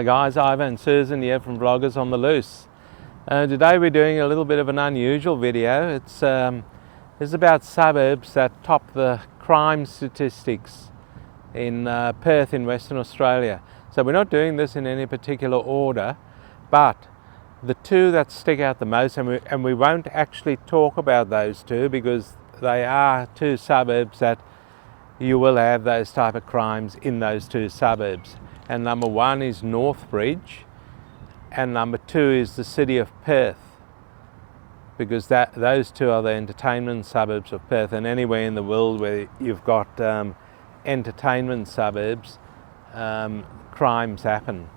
Hi guys, Ivan and Susan here from Vloggers on the Loose. Today we're doing a little bit of an unusual video. It's about suburbs that top the crime statistics in Perth in Western Australia. So we're not doing this in any particular order, but the two that stick out the most, and we won't actually talk about those two because they are two suburbs that you will have those type of crimes in those two suburbs. And number one is Northbridge, and number two is the city of Perth, because those two are the entertainment suburbs of Perth. And anywhere in the world where you've got entertainment suburbs, crimes happen.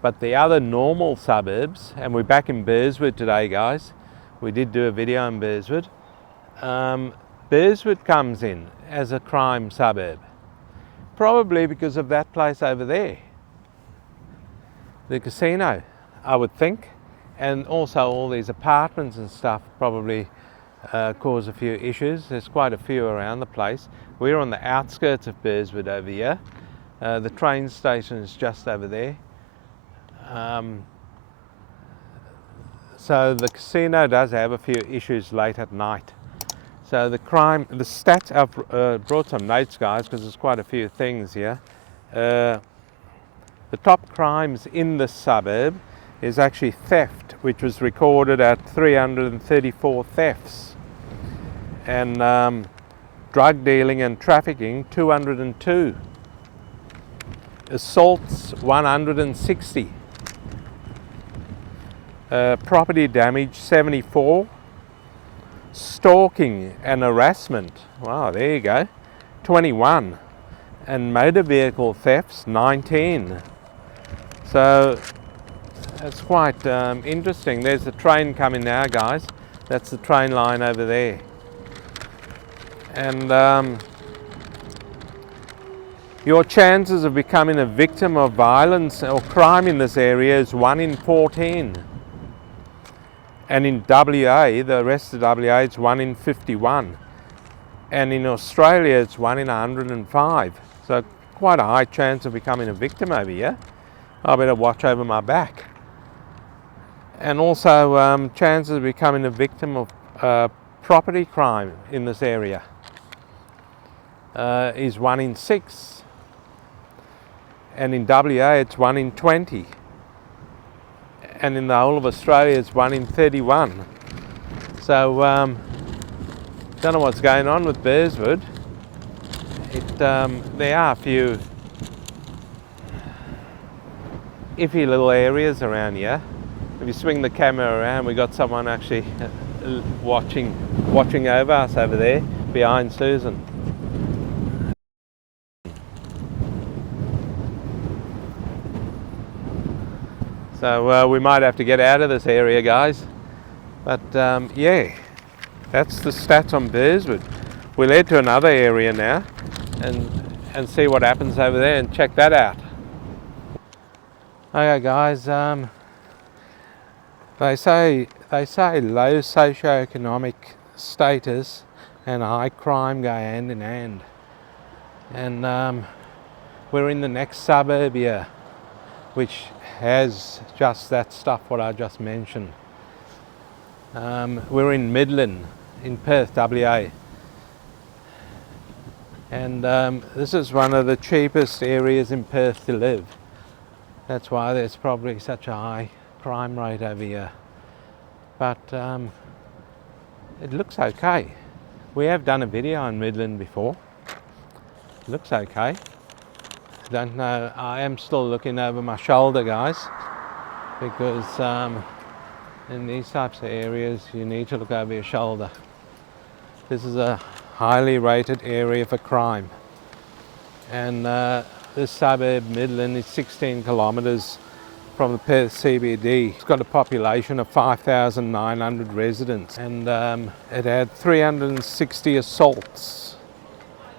But the other normal suburbs, and we're back in Burswood today guys, we did do a video on Burswood. Burswood comes in as a crime suburb, probably because of that place over there, the casino, I would think, and also all these apartments and stuff probably cause a few issues. There's quite a few around the place. We're on the outskirts of Burswood over here. The train station is just over there. So the casino does have a few issues late at night. So the stats, I've brought some notes guys because there's quite a few things here. The top crimes in the suburb is actually theft, which was recorded at 334 thefts. And drug dealing and trafficking, 202. Assaults, 160. Property damage, 74. Stalking and harassment, wow, there you go, 21. And motor vehicle thefts, 19. So that's quite interesting. There's a train coming now guys. That's the train line over there. And your chances of becoming a victim of violence or crime in this area is 1 in 14. And in WA, the rest of WA, it's 1 in 51. And in Australia, it's 1 in 105. So quite a high chance of becoming a victim over here. I better watch over my back. And also chances of becoming a victim of property crime in this area is 1 in 6. And in WA, it's 1 in 20. And in the whole of Australia, it's 1 in 31. So, don't know what's going on with Burswood. There are a few iffy little areas around here. If you swing the camera around, we got someone actually watching over us over there, behind Susan. So we might have to get out of this area guys. But yeah, that's the stats on Burswood. We'll head to another area now and see what happens over there and check that out. Okay guys, they say low socioeconomic status and high crime go hand in hand. And we're in the next suburb here, which has just that stuff what I just mentioned. We're in Midland in Perth, WA. And this is one of the cheapest areas in Perth to live. That's why there's probably such a high crime rate over here. But it looks okay. We have done a video on Midland before. It looks okay. Don't know, I am still looking over my shoulder guys, because in these types of areas you need to look over your shoulder. This is a highly rated area for crime, and this suburb Midland is 16 kilometres from the Perth CBD. It's got a population of 5,900 residents, and it had 360 assaults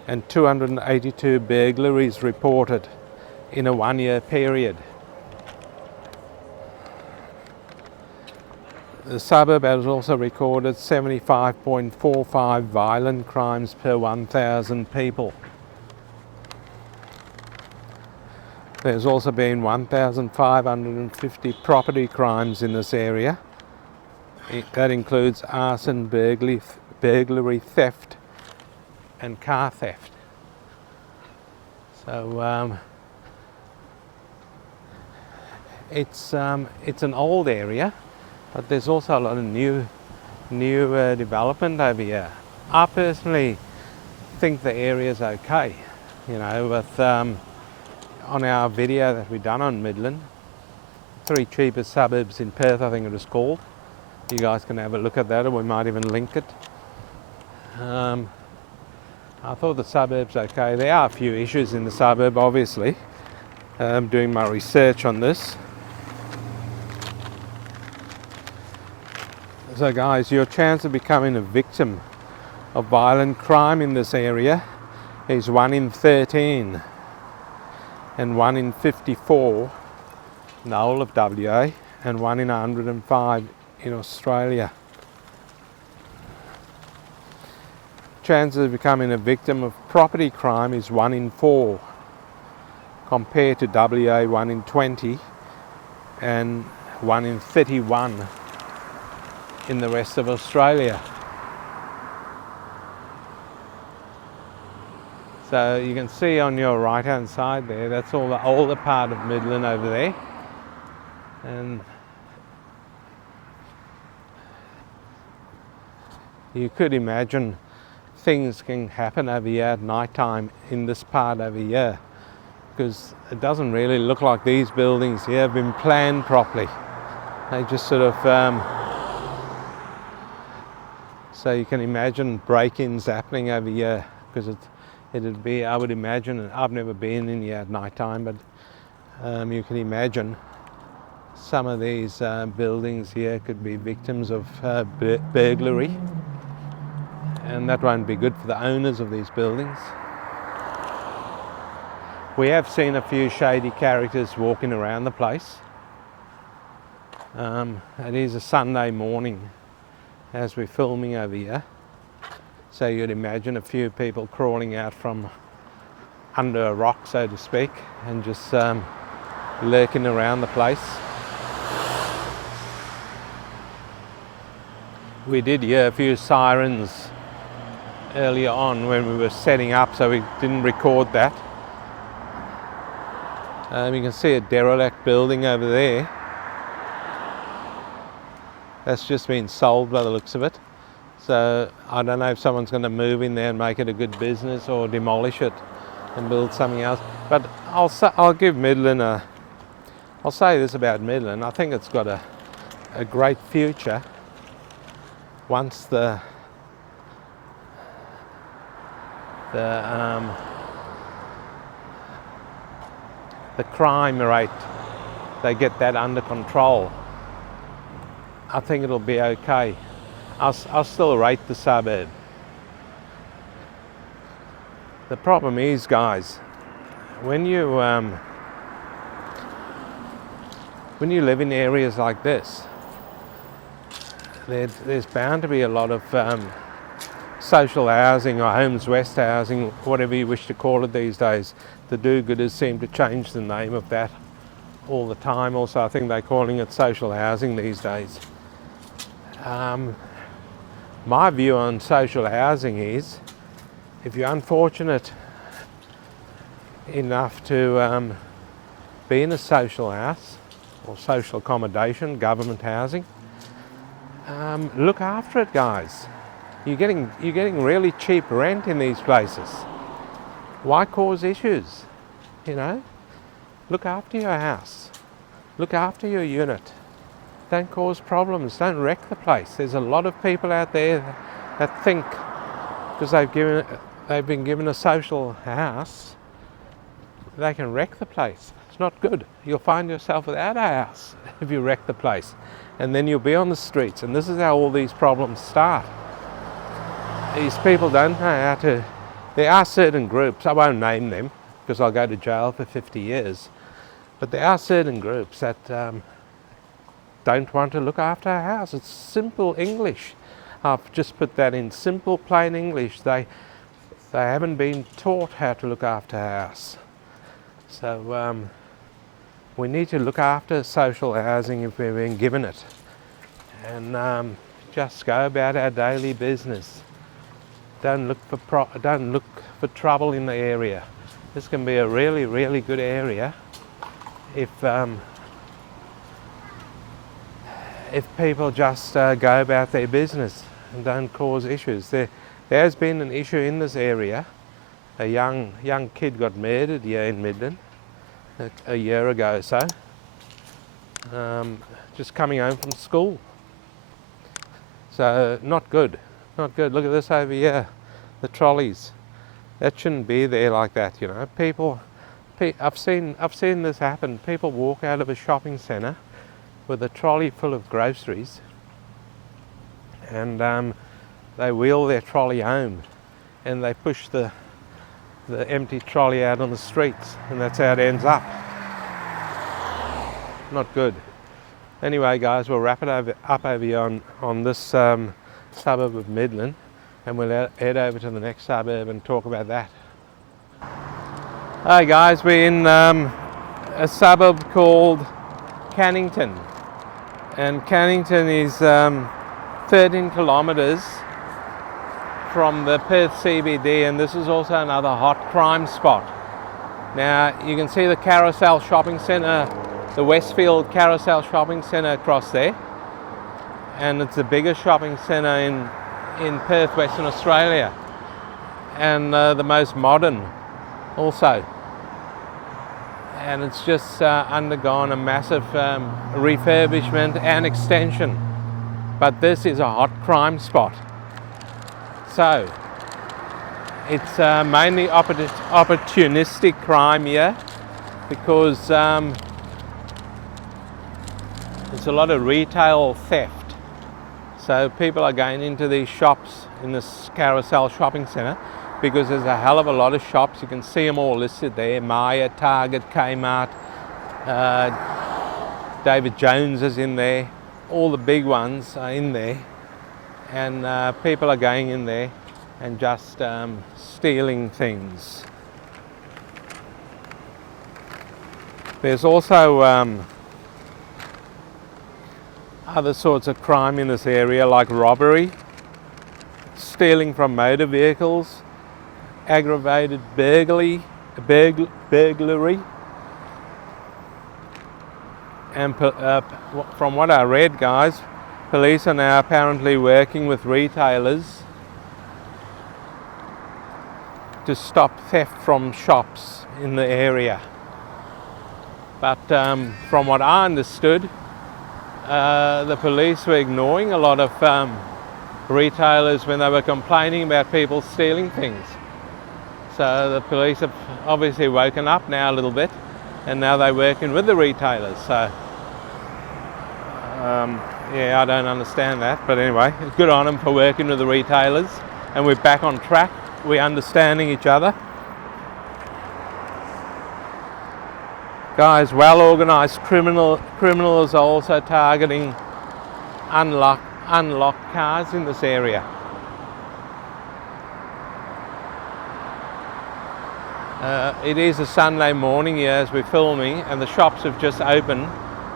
and 282 burglaries reported in a 1-year period. The suburb has also recorded 75.45 violent crimes per 1,000 people. There's also been 1,550 property crimes in this area. That includes arson, burglary, theft and car theft. So it's an old area, but there's also a lot of new development over here. I personally think the area's okay, you know, with on our video that we've done on Midland, 3 cheapest suburbs in Perth, I think it was called. You guys can have a look at that, or we might even link it. I thought the suburb's okay. There are a few issues in the suburb, obviously. I'm doing my research on this. So guys, your chance of becoming a victim of violent crime in this area is 1 in 13 and 1 in 54 in the whole of WA and 1 in 105 in Australia. Chances of becoming a victim of property crime is 1 in 4 compared to WA 1 in 20 and 1 in 31 in the rest of Australia. So you can see on your right hand side there, that's all the older part of Midland over there. And you could imagine things can happen over here at night time in this part over here, because it doesn't really look like these buildings here have been planned properly. They just sort of so you can imagine break-ins happening over here, because it'd be, I would imagine, I've never been in here at night time, but you can imagine some of these buildings here could be victims of burglary, and that won't be good for the owners of these buildings. We have seen a few shady characters walking around the place. It is a Sunday morning as we're filming over here, so you'd imagine a few people crawling out from under a rock, so to speak, and just lurking around the place. We did hear a few sirens earlier on when we were setting up, so we didn't record that. You can see a derelict building over there. That's just been sold by the looks of it. So I don't know if someone's going to move in there and make it a good business, or demolish it and build something else. But I'll give Midland I'll say this about Midland. I think it's got a great future once the crime rate, they get that under control. I think it'll be okay. I'll still rate the suburb. The problem is, guys, when you live in areas like this, there's bound to be a lot of social housing, or Homes West housing, whatever you wish to call it these days. The do-gooders seem to change the name of that all the time. Also, I think they're calling it social housing these days. My view on social housing is, if you're unfortunate enough to be in a social house or social accommodation, government housing, look after it, guys. You're getting really cheap rent in these places. Why cause issues? You know, look after your house. Look after your unit. Don't cause problems. Don't wreck the place. There's a lot of people out there that think because they've been given a social house, they can wreck the place. It's not good. You'll find yourself without a house if you wreck the place, and then you'll be on the streets. And this is how all these problems start. These people don't know how to. There are certain groups, I won't name them because I'll go to jail for 50 years, but there are certain groups that don't want to look after a house. It's simple English. I've just put that in simple, plain English. They haven't been taught how to look after a house. So we need to look after social housing if we've been given it, and just go about our daily business. Don't look for trouble in the area. This can be a really, really good area if people just go about their business and don't cause issues. There has been an issue in this area. A young kid got murdered here in Midland a year ago or so, just coming home from school. So not good, not good. Look at this over here, the trolleys. That shouldn't be there like that, you know. I've seen this happen. People walk out of a shopping centre with a trolley full of groceries, and they wheel their trolley home, and they push the empty trolley out on the streets, and that's how it ends up. Not good. Anyway, guys, we'll wrap it up over here on this suburb of Midland, and we'll head over to the next suburb and talk about that. Hi guys, we're in a suburb called Cannington, and Cannington is 13 kilometres from the Perth CBD, and this is also another hot crime spot. Now you can see the Carousel Shopping Centre, the Westfield Carousel Shopping Centre across there, and it's the biggest shopping centre in Perth, Western Australia, and the most modern also, and it's just undergone a massive refurbishment and extension. But this is a hot crime spot, so it's mainly opportunistic crime here, because there's a lot of retail theft. So people are going into these shops in this Carousel Shopping Centre because there's a hell of a lot of shops. You can see them all listed there: Myer, Target, Kmart, David Jones is in there. All the big ones are in there, and people are going in there and just stealing things. There's also other sorts of crime in this area, like robbery, stealing from motor vehicles, aggravated burglary, and from what I read, guys, police are now apparently working with retailers to stop theft from shops in the area. But from what I understood, the police were ignoring a lot of retailers when they were complaining about people stealing things. So the police have obviously woken up now a little bit, and now they're working with the retailers. So yeah, I don't understand that, but anyway, good on them for working with the retailers, and we're back on track. We're understanding each other. Guys, well-organised criminals are also targeting unlocked cars in this area. It is a Sunday morning here as we're filming, and the shops have just opened,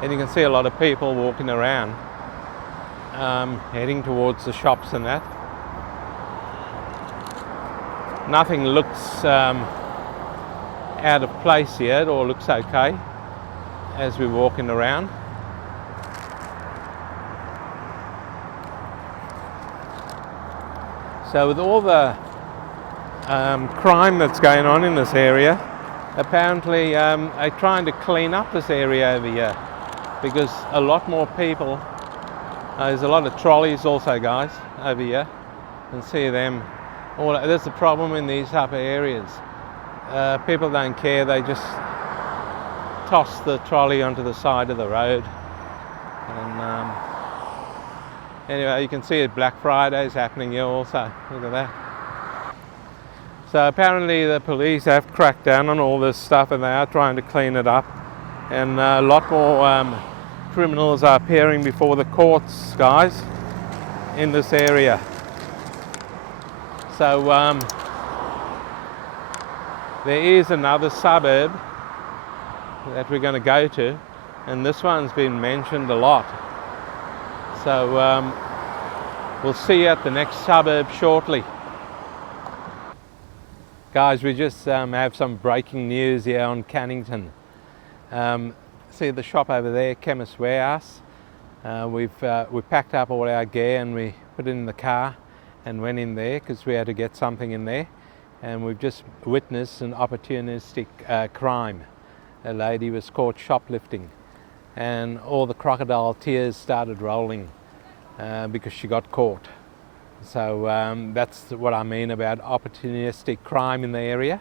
and you can see a lot of people walking around, heading towards the shops and that. Nothing looks out of place here. It all looks okay as we're walking around. So with all the crime that's going on in this area, apparently they're trying to clean up this area over here, because a lot more people, there's a lot of trolleys also, guys, over here. You can see them. That's the problem in these type of areas. People don't care, they just toss the trolley onto the side of the road. And anyway, you can see it, Black Friday is happening here also. Look at that. So apparently the police have cracked down on all this stuff, and they are trying to clean it up. And a lot more criminals are appearing before the courts, guys, in this area. So there is another suburb that we're going to go to, and this one's been mentioned a lot. So we'll see you at the next suburb shortly. Guys, we just have some breaking news here on Cannington. See the shop over there, Chemist Warehouse. We packed up all our gear and we put it in the car and went in there because we had to get something in there. And we've just witnessed an opportunistic crime. A lady was caught shoplifting, and all the crocodile tears started rolling because she got caught. So that's what I mean about opportunistic crime in the area.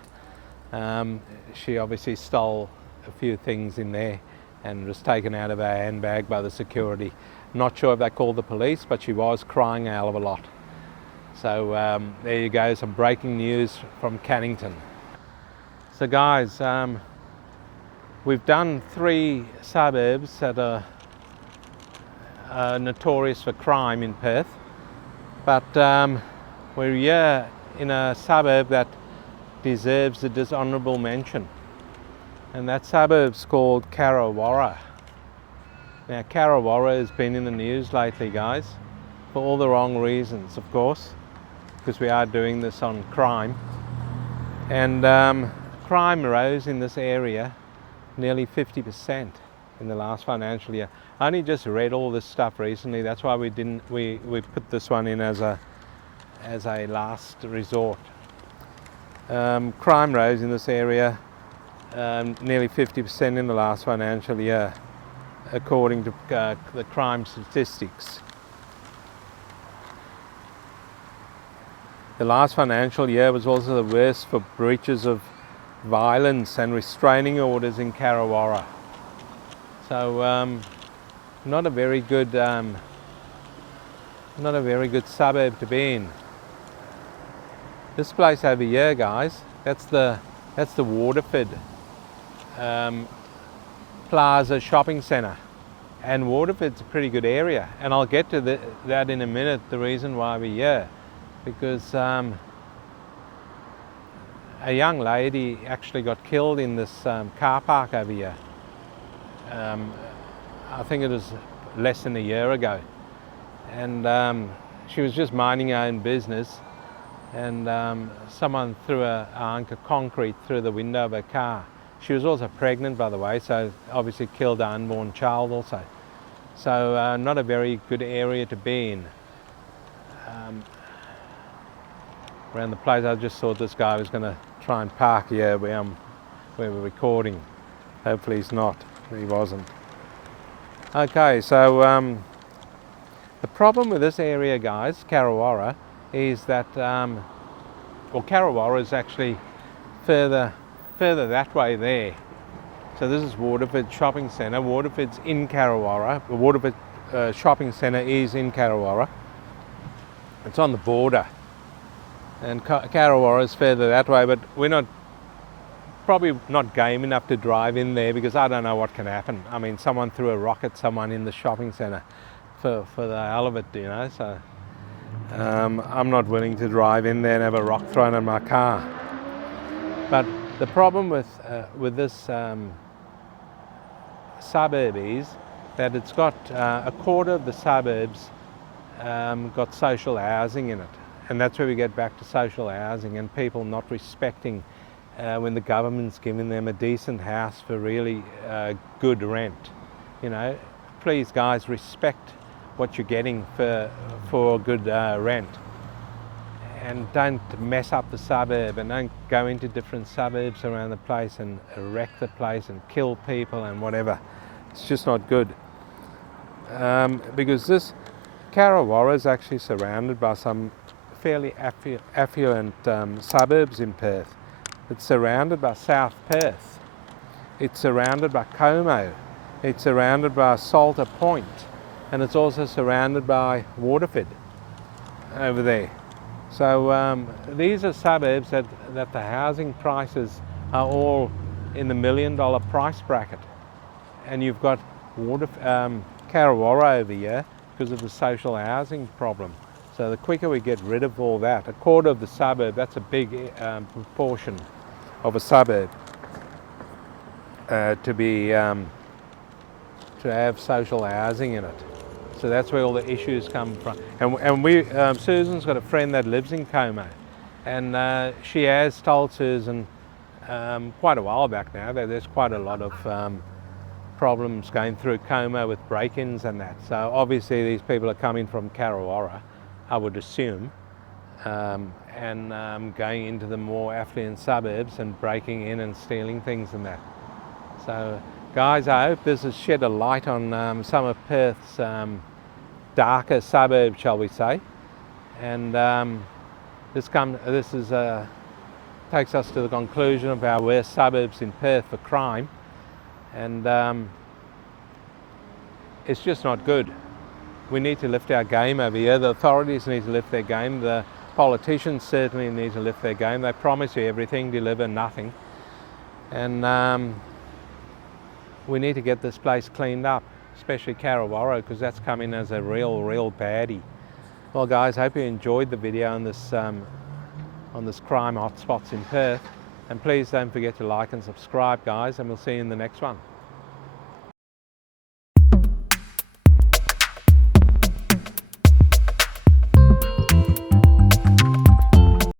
She obviously stole a few things in there and was taken out of her handbag by the security. Not sure if they called the police, but she was crying a hell of a lot. So there you go, some breaking news from Cannington. So guys, we've done 3 suburbs that are notorious for crime in Perth. But we're here in a suburb that deserves a dishonourable mention. And that suburb's called Carrawarra. Now Carrawarra has been in the news lately, guys, for all the wrong reasons, of course, because we are doing this on crime. And crime rose in this area nearly 50% in the last financial year. I only just read all this stuff recently. That's why we put this one in as a last resort. Crime rose in this area nearly 50% in the last financial year, according to the crime statistics. The last financial year was also the worst for breaches of violence and restraining orders in Carrawarra. So not a very good suburb to be in. This place over here, guys, that's the Waterford Plaza shopping centre, and Waterford's a pretty good area, and I'll get to that in a minute, the reason why we're here, because a young lady actually got killed in this car park over here. I think it was less than a year ago, and she was just minding her own business, and someone threw a hunk of concrete through the window of her car. She was also pregnant, by the way, so obviously killed her unborn child also. So not a very good area to be in. Around the place, I just thought this guy was going to try and park here where we're recording. Hopefully he's not. He wasn't. Okay, so the problem with this area, guys, Carrawarra, is that Carrawarra is actually further that way there. So this is Waterford Shopping Centre. Waterford's in Carrawarra. The Waterford Shopping Centre is in Carrawarra. It's on the border. And Carrawarra is further that way, but we're probably not game enough to drive in there, because I don't know what can happen. I mean, someone threw a rock at someone in the shopping centre for the hell of it, you know, so I'm not willing to drive in there and have a rock thrown at my car. But the problem with this suburb is that it's got a quarter of the suburbs got social housing in it, and that's where we get back to social housing and people not respecting when the government's giving them a decent house for really good rent. You know, please guys, respect what you're getting for good rent, and don't mess up the suburb, and don't go into different suburbs around the place and wreck the place and kill people and whatever. It's just not good, because this Carrawarra is actually surrounded by some fairly affluent suburbs in Perth. It's surrounded by South Perth, it's surrounded by Como, it's surrounded by Salter Point, and it's also surrounded by Waterford over there. So these are suburbs that the housing prices are all in the $1 million price bracket, and you've got Carrawarra over here because of the social housing problem. So the quicker we get rid of all that, a quarter of the suburb, that's a big proportion of a suburb. to have social housing in it. So that's where all the issues come from. And we, Susan's got a friend that lives in Como, and she has told Susan quite a while back now that there's quite a lot of problems going through Como with break-ins and that. So obviously these people are coming from Karawara, I would assume, and going into the more affluent suburbs and breaking in and stealing things and that. So guys, I hope this has shed a light on some of Perth's darker suburbs, shall we say. And this takes us to the conclusion of our worst suburbs in Perth for crime. And it's just not good. We need to lift our game over here. The authorities need to lift their game. The politicians certainly need to lift their game. They promise you everything, deliver nothing. And we need to get this place cleaned up, especially Karawara, because that's coming as a real baddie. Well guys, I hope you enjoyed the video on this crime hotspots in Perth. And please don't forget to like and subscribe guys, and we'll see you in the next one.